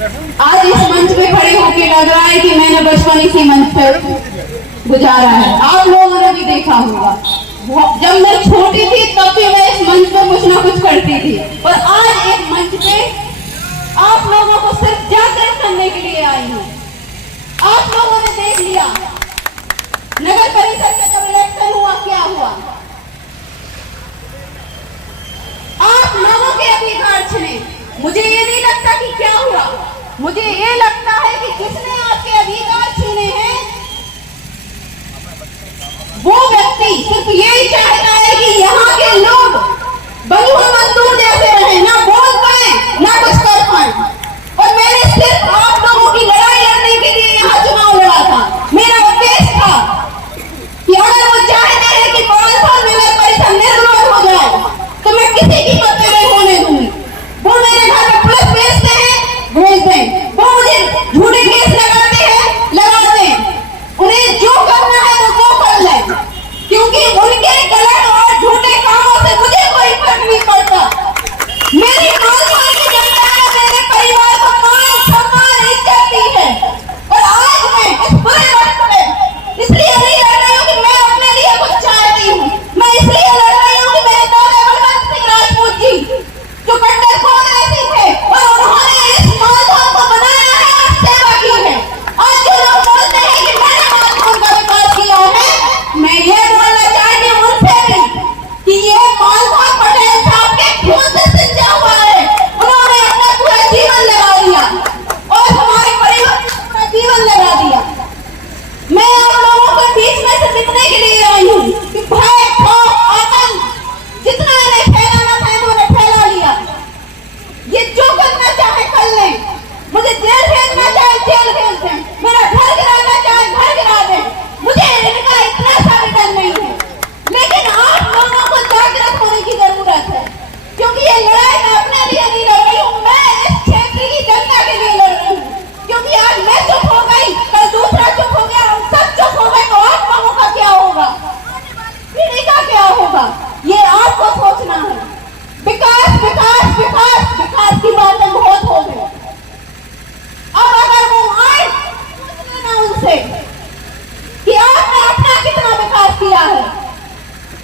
आज इस मंच पे खड़े होके लग रहा है कि मैंने बचपन इसी मंच पे गुजारा है। आप लोगों ने भी देखा होगा, जब मैं छोटी थी तब भी मैं इस मंच पे कुछ ना कुछ करती थी, और आज एक मंच पे आप लोगों को सिर्फ जागृत करने के लिए आई हूँ। आप लोगों ने देख लिया नगर परिषद का जब इलेक्शन हुआ क्या हुआ। आप लोगों के अधिकार छिने। मुझे ये नहीं लगता कि क्या हुआ, मुझे ये लगता है कि किसने आपके अधिकार छीने हैं, वो व्यक्ति सिर्फ यही चाहता है कि यहाँ के लोग बंधुआ मजदूर जैसे रहे, ना बोल पाए ना कुछ कर पाए। और मैंने सिर्फ आप लोगों की लड़ाई लड़ने के लिए यहाँ चुनाव लड़ा था। मेरा उद्देश्य था कि अगर वो चाहते हैं कि 5 साल नगर परिषद निर्विरोध हो जाए तो मैं किसी की मत नहीं होने दूंगी। वो मेरे घर में पुलिस भेजते हैं, भेज दें। वो मुझे झूठे केस लगाते हैं, लगा दें। उन्हें जो करना है वो कर लें, क्योंकि उनके गलत और झूठे कामों से मुझे कोई फर्क नहीं पड़ता। मेरी मालूम की जनता ने मेरे परिवार को मान सम्मान इज्जत दी है, और आज मैं इस बुरे वक्त में इसलिए नहीं लड़ रही हूँ कि मैं अपने लिए कुछ चाहती हूँ। मैं इसलिए लड़ रही हूँ कि मेरे दादा बलवंत सिंह राजपूत जी जो कट्टर कांग्रेसी थे और उन्होंने इस मालभूम को बनाया है और सेवा की है। आज जो लोग बोलते हैं कि मैंने मालभूम का विकास किया है, मैं ये बोलना चाहती हूँ उनसे भी कि ये मालभूम पटेल साहब के खून से सिंचा हुआ है। उन्होंने अपना पूरा जीवन लगा दिया और हमारे परिवार का पूरा जीवन लगा दिया। मैं आप लोगों को बीच में से दिखने के लिए आई हूँ कि भय, खौफ, आतंक जितना इन्हें फैलाना था इन्होंने फैला लिया। ये जो करना चाहे कर लें, मुझे जेल भेजना चाहे जेल भेज दें, मेरा घर गिराना चाहे घर गिरा दें, मुझे इनका इतना सा भी डर नहीं है। लेकिन आप लोगों को जागृत होने की जरूरत है, क्योंकि ये लड़ाई मैं अपने लिए नहीं लड़ रही हूँ, मैं इस क्षेत्र की जनता के लिए लड़ रही हूँ। क्योंकि आज मैं चुप हो गई, कल दूसरा चुप हो गया, हम सब चुप हो गए तो आप लोगों का क्या होगा, पीढ़ी का क्या होगा, ये आपको सोचना है। विकास विकास विकास विकास की बातें बहुत हो गई। अब अगर वो आए पूछ लेना उनसे कि आपने अपना कितना विकास किया है,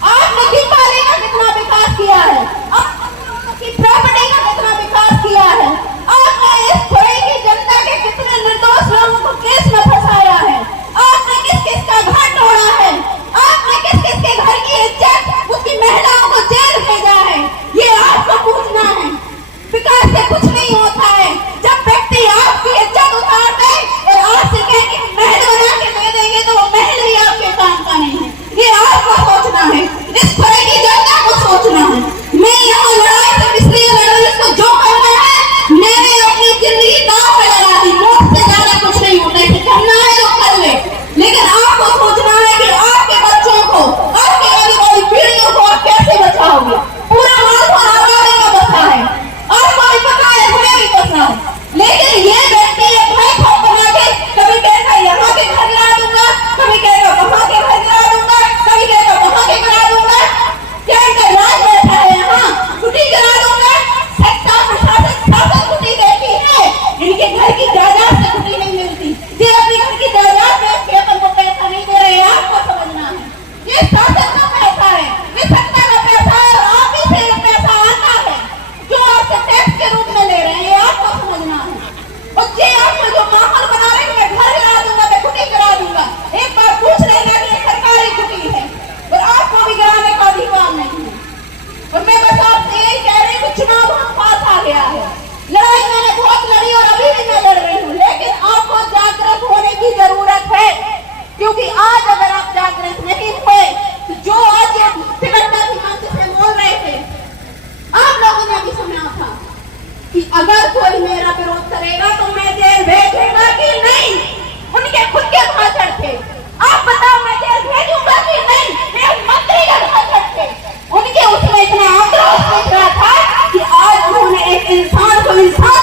आपने दीपावली का कितना विकास किया है, आपकी प्रॉपर्टी का कितना विकास किया है, आपने इस खुले की जनता के कितने निर्दोष लोगों को केस में फंसाया है, आपने किस किस का घर तोड़ा है, आपने किस किस के घर की इज्जत, उसकी महिलाओं को जेल भेजा है, ये आपको पूछना है। विकास से कुछ नहीं होता है जब व्यक्ति आपकी इज्जत उतार दे और आपसे कहे कि महल बना के दे देंगे तो वो महल भी आपके काम का नहीं है। ये आपको सोचना है, इस तरह की जनता को सोचना है। मैं यहाँ लड़ाई सिर्फ इसलिए लड़ रही हूँ, जो करना है मैंने अपनी जिंदगी दांव पे लगा दी। मौत से ज्यादा कुछ नहीं होता है, करना है तो कर ले, लेकिन आपको सोचना है कि आपके बच्चों को, आपके आने वाली पीढ़ियों को आप कैसे बचाओगे। पूरा मालभूम आबादी का बसा है, आपको भी पता है, हमें भी पता है, लेकिन ये व्यक्ति अपने खौफ बना के कभी कहता यहाँ के घर गिरा दूंगा, कभी कहता वहां के घर गिरा दूंगा, कभी कहता वहां के गिरा दूंगा। क्या इनका राज बैठा है यहाँ, कुटी गिरा दूंगा। सत्ता प्रशासन शासन कुटी देती है, इनके घर की जायदाद से कुटी नहीं मिलती। ये अपने घर की जायदाद बेच के अपन को पैसा नहीं दे रहे, आपको समझना है। ये शासन का पैसा है, ये सत्ता का पैसा है, और आप ही से ये पैसा आता है जो आपसे टैक्स के रूप में ले रहे हैं, ये आपको समझना है। और ये आपने जो माहौल बना रहे हैं, मैं घर गिरा दूंगा, मैं कुटी गिरा दूंगा, एक बार पूछ लेना कि ये सरकारी कुटी है और आपको भी गिराने का अधिकार नहीं है। और मैं बस आपसे यही कह रही हूँ, चुनाव हम पास आ गया है, लड़ाई मैंने बहुत लड़ी और अभी भी मैं लड़ रही हूँ, लेकिन आपको जागृत होने की जरूरत है। क्योंकि आज अगर आप जागृत नहीं हुए तो जो आज तिरंगा की मंच से बोल रहे थे, आप लोगों ने भी सुना था कि अगर कोई मेरा विरोध करेगा तो मैं जेल भेजूंगा कि नहीं। उनके खुद के भाषण थे, आप बताओ मैं जेल भेजूंगा कि नहीं। मैं मंत्री का भाषण थे, उनके उसमें इतना आक्रोश दिख रहा था कि आज उन्होंने एक इंसान को इंसान